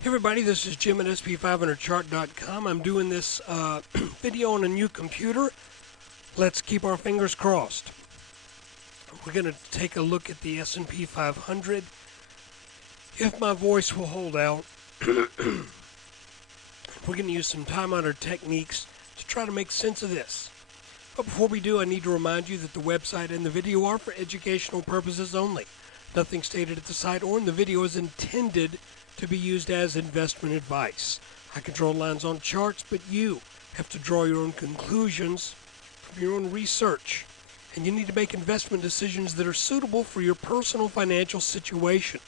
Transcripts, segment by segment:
Hey everybody, this is Jim at SP500chart.com. I'm doing this video on a new computer. Let's keep our fingers crossed. We're going to take a look at the S&P 500. If my voice will hold out, we're going to use some time-honored techniques to try to make sense of this. But before we do, I need to remind you that the website and the video are for educational purposes only. Nothing stated at the site or in the video is intended to be used as investment advice. I can draw lines on charts, but you have to draw your own conclusions from your own research. And you need to make investment decisions that are suitable for your personal financial situation.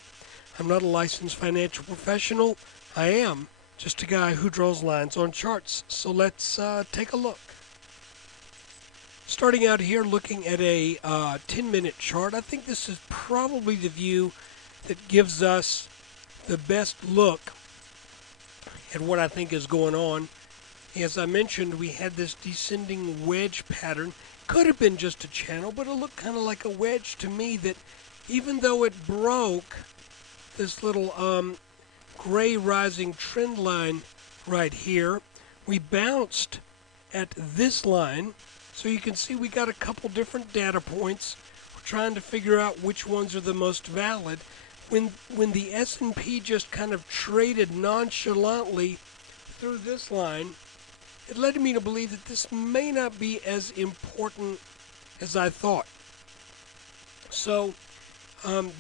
I'm not a licensed financial professional. I am just a guy who draws lines on charts. So let's take a look. Starting out here, looking at a 10-minute chart, I think this is probably the view that gives us the best look at what I think is going on. As I mentioned, we had this descending wedge pattern. Could have been just a channel, but it looked kind of like a wedge to me, that even though it broke this little gray rising trend line right here, we bounced at this line. So you can see we got a couple different data points. We're trying to figure out which ones are the most valid. When the S&P just kind of traded nonchalantly through this line, it led me to believe that this may not be as important as I thought. So,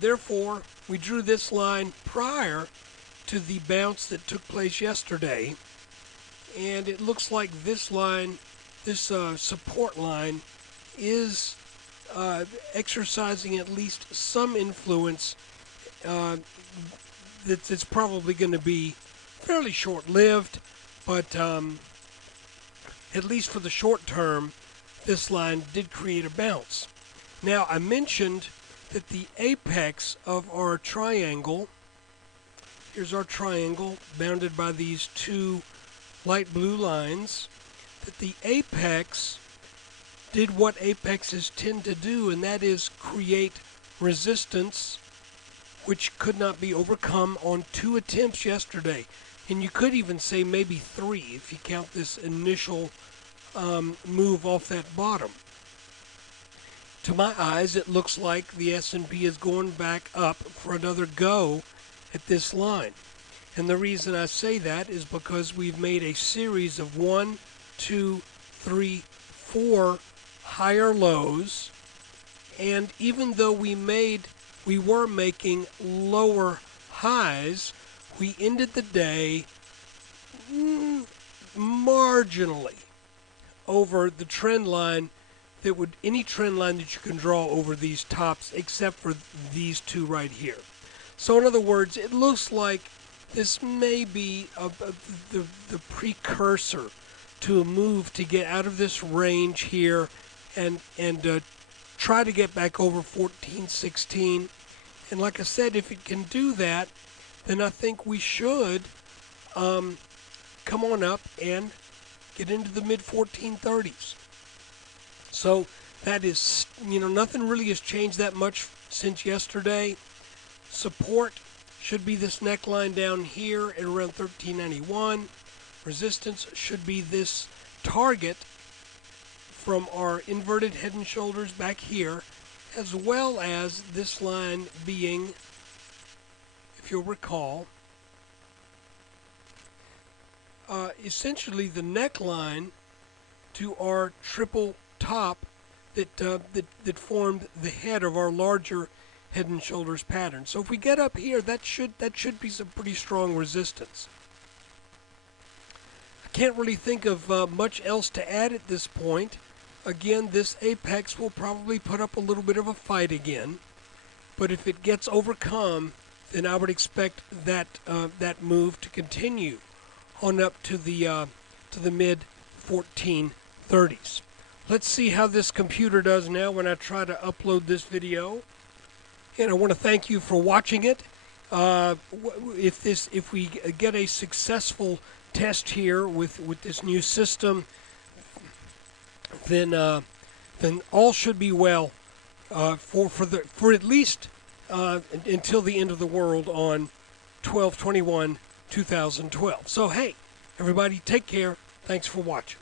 therefore, we drew this line prior to the bounce that took place yesterday. And it looks like this line, this support line, is exercising at least some influence. It's probably going to be fairly short-lived, but at least for the short term, this line did create a bounce. Now, I mentioned that the apex of our triangle, here's our triangle bounded by these two light blue lines, that the apex did what apexes tend to do, and that is create resistance which could not be overcome on 2 attempts yesterday. And you could even say maybe 3 if you count this initial move off that bottom. To my eyes, it looks like the S&P is going back up for another go at this line. And the reason I say that is because we've made a series of 1, 2, 3, 4 higher lows. And even though we were making lower highs, we ended the day marginally over the trend line any trend line that you can draw over these tops, except for these two right here. So in other words, it looks like this may be the precursor to a move to get out of this range here and try to get back over 1416. And like I said, if it can do that, then I think we should come on up and get into the mid 1430s. So that is, nothing really has changed that much since yesterday. Support should be this neckline down here at around 1391. Resistance should be this target from our inverted head and shoulders back here, as well as this line being, if you'll recall, essentially the neckline to our triple top that formed the head of our larger head and shoulders pattern. So if we get up here, that should be some pretty strong resistance. I can't really think of much else to add at this point. Again, this apex will probably put up a little bit of a fight again, but if it gets overcome, then I would expect that that move to continue on up to the mid 1430s. Let's see how this computer does now when I try to upload this video. And I want to thank you for watching it. If we get a successful test here with this new system, then all should be well for at least until the end of the world on 12/21 2012. So hey, everybody, take care. Thanks for watching.